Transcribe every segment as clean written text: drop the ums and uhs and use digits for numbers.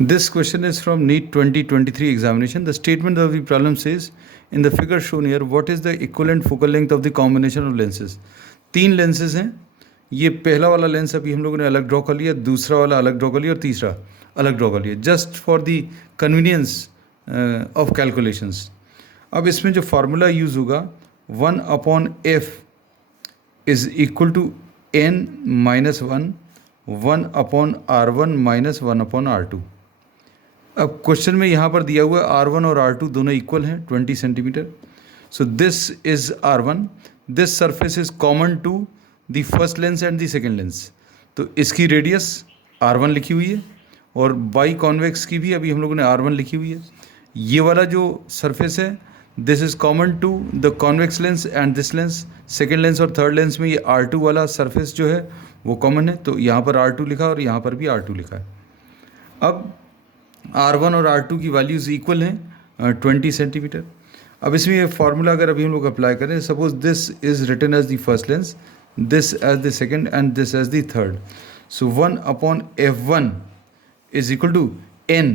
This question is from NEET 2023 examination. The statement of the problem says, in the figure shown here, what is the equivalent focal length of the combination of lenses? 3 lenses हैं. ये पहला वाला lens अभी हम लोगों ने अलग draw कर लिया, दूसरा वाला अलग ड्रॉ कर लिया और तीसरा अलग ड्रॉ कर लिया, just for the convenience of calculations. अब इसमें जो फार्मूला यूज़ होगा 1/f is equal to n minus 1/r1 minus 1/r2. अब क्वेश्चन में यहाँ पर दिया हुआ है R1 और R2 दोनों इक्वल हैं 20 centimetre. So this is R1. This surface is common to the first lens and the second lens. तो इसकी रेडियस R1 लिखी हुई है और बाई कॉन्वेक्स की भी अभी हम लोगों ने R1 लिखी हुई है. ये वाला जो सरफेस है this is common to the convex lens and this lens. Second lens और थर्ड लेंस में ये R2 वाला सरफेस जो है वो कॉमन है, तो यहाँ पर R2 लिखा और यहाँ पर भी R2 लिखा है. अब R1 और R2 की वैल्यूज़ इक्वल हैं 20 सेंटीमीटर. अब इसमें ये फार्मूला अगर अभी हम लोग अप्लाई करें, suppose this is written as the first lens, this as the second and this as the third. So 1/f1 is equal to n.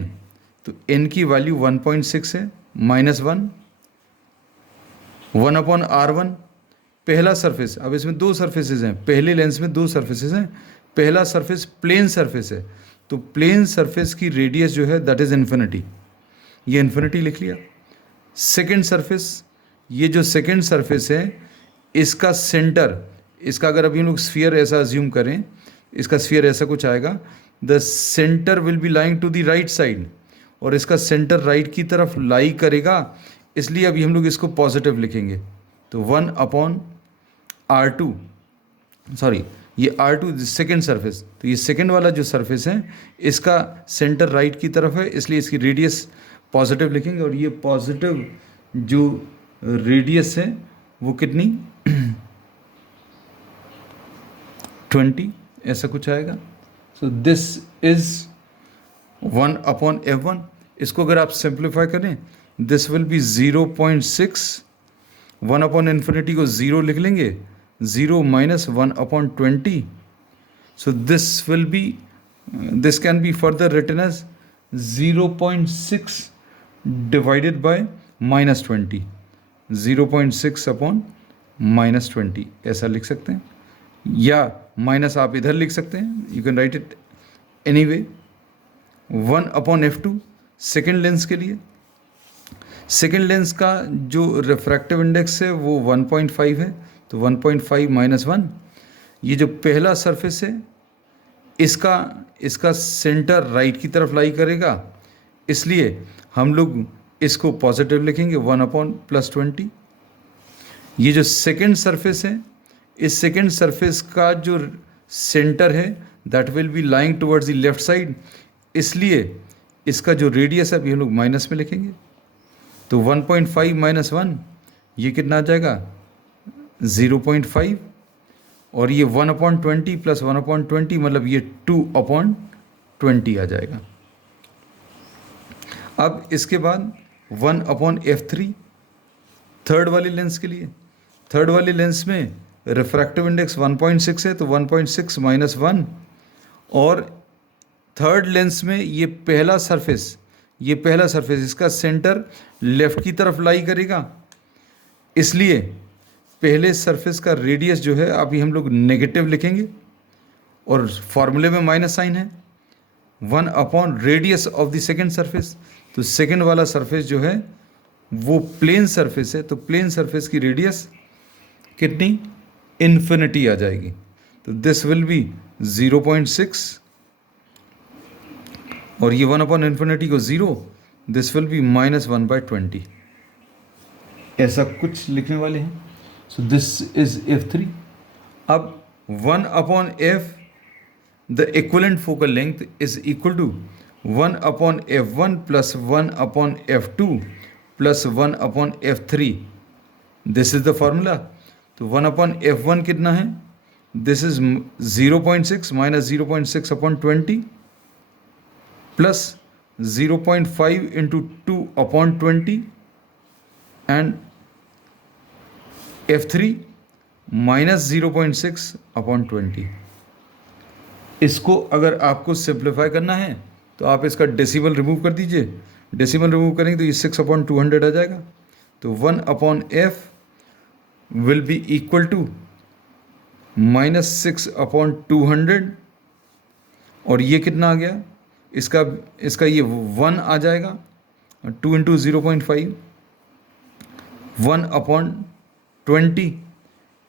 तो n की वैल्यू 1.6 है माइनस 1/r1 पहला सरफेस. अब इसमें 2 सरफेसेस हैं, पहले लेंस में 2 सरफेसेस हैं. पहला सरफेस प्लेन सरफेस है, तो प्लेन सरफेस की रेडियस जो है दैट इज इन्फिनिटी, ये इन्फिनिटी लिख लिया. सेकेंड सरफेस, ये जो सेकेंड सरफेस है इसका सेंटर, इसका अगर अभी हम लोग स्फीयर ऐसा अज्यूम करें, इसका स्फीयर ऐसा कुछ आएगा, the centre will be lying to the right side और इसका सेंटर राइट की तरफ लाई करेगा, इसलिए अभी हम लोग इसको पॉजिटिव लिखेंगे. तो 1/r2 सॉरी ये R2 सेकेंड सरफेस, तो ये सेकेंड वाला जो सरफेस है इसका सेंटर राइट की तरफ है, इसलिए इसकी रेडियस पॉजिटिव लिखेंगे. और ये पॉजिटिव जो रेडियस है वो कितनी 20 ऐसा कुछ आएगा. सो दिस इज 1/f1. इसको अगर आप सिंप्लीफाई करें दिस विल बी 0.6. 1/infinity को 0 लिख लेंगे, 0 minus 1/20. So this will be, this can be further written as 0.6 divided by minus 20. 0.6/-20 ऐसा लिख सकते हैं, या माइनस आप इधर लिख सकते हैं, you can write it any way. 1/f2 second lens के लिए, सेकेंड लेंस का जो रिफ्रैक्टिव इंडेक्स है वो 1.5 है, तो 1.5 माइनस 1. ये जो पहला सरफेस है इसका सेंटर राइट की तरफ लाई करेगा, इसलिए हम लोग इसको पॉजिटिव लिखेंगे 1/+20. ये जो सेकेंड सरफेस है, इस सेकेंड सरफेस का जो सेंटर है that will be lying towards the left side, इसलिए इसका जो रेडियस है अभी हम लोग माइनस में लिखेंगे. तो 1.5 माइनस 1 ये कितना आ जाएगा 0.5, और ये 1/20 प्लस 1/20 मतलब ये 2/20 आ जाएगा. अब इसके बाद 1/f3 थर्ड वाली लेंस के लिए. थर्ड वाली लेंस में रिफ्रैक्टिव इंडेक्स 1.6 है, तो 1.6 माइनस 1. और थर्ड लेंस में ये पहला सरफेस इसका सेंटर लेफ्ट की तरफ लाई करेगा, इसलिए पहले सरफेस का रेडियस जो है अभी हम लोग नेगेटिव लिखेंगे और फॉर्मूले में माइनस साइन है. 1/रेडियस ऑफ द सेकेंड सरफेस, तो सेकेंड वाला सरफेस जो है वो प्लेन सरफेस है, तो प्लेन सरफेस की रेडियस कितनी इन्फिनिटी आ जाएगी. तो दिस विल बी 0.6 और ये 1/infinity को 0, दिस विल बी माइनस 1/20. ऐसा कुछ लिखने वाले हैं. So this is f3. अब 1/f the equivalent focal length is equal to 1/f1 plus 1/f2 plus 1/f3. This is the formula. तो 1/f1 कितना है, this is 0.6 minus 0.6/20 plus 0.5 into 2/20 and f3 minus 0.6/20. इसको अगर आपको सिंप्लीफाई करना है तो आप इसका डेसिमल रिमूव कर दीजिए, डेसिमल रिमूव करेंगे तो ये 6/200 आ जाएगा। तो 1/f will be equal to -6/200, और ये कितना आ गया, इसका ये 1 आ जाएगा, 2 × 0.5 1/20।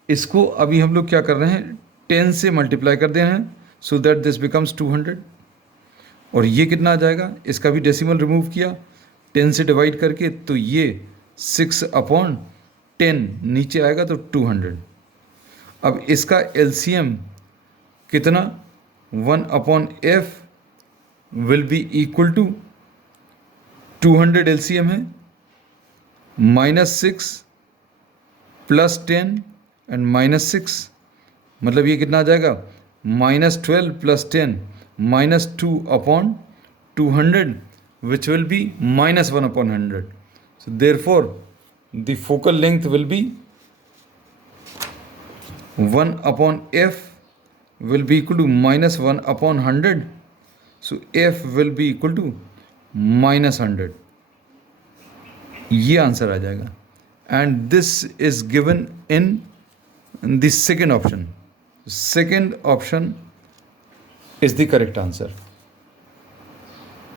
इसको अभी हम लोग क्या कर रहे हैं, 10 से मल्टीप्लाई कर दे रहे हैं, सो दैट दिस बिकम्स 200। और ये कितना आ जाएगा, इसका भी डेसिमल रिमूव किया 10 से डिवाइड करके, तो ये 6/10 नीचे आएगा तो 200। अब इसका एलसीएम कितना, 1/f will be equal to 200 LCM है, -6 + 10 एंड -6, मतलब ये कितना आ जाएगा, -12 + 10 -2/200 which will be -1/100. So therefore the focal length will be 1/f will be equal to -1/100. So f will be equal to -100. ये आंसर आ जाएगा, and this is given in the second option. Second option is the correct answer.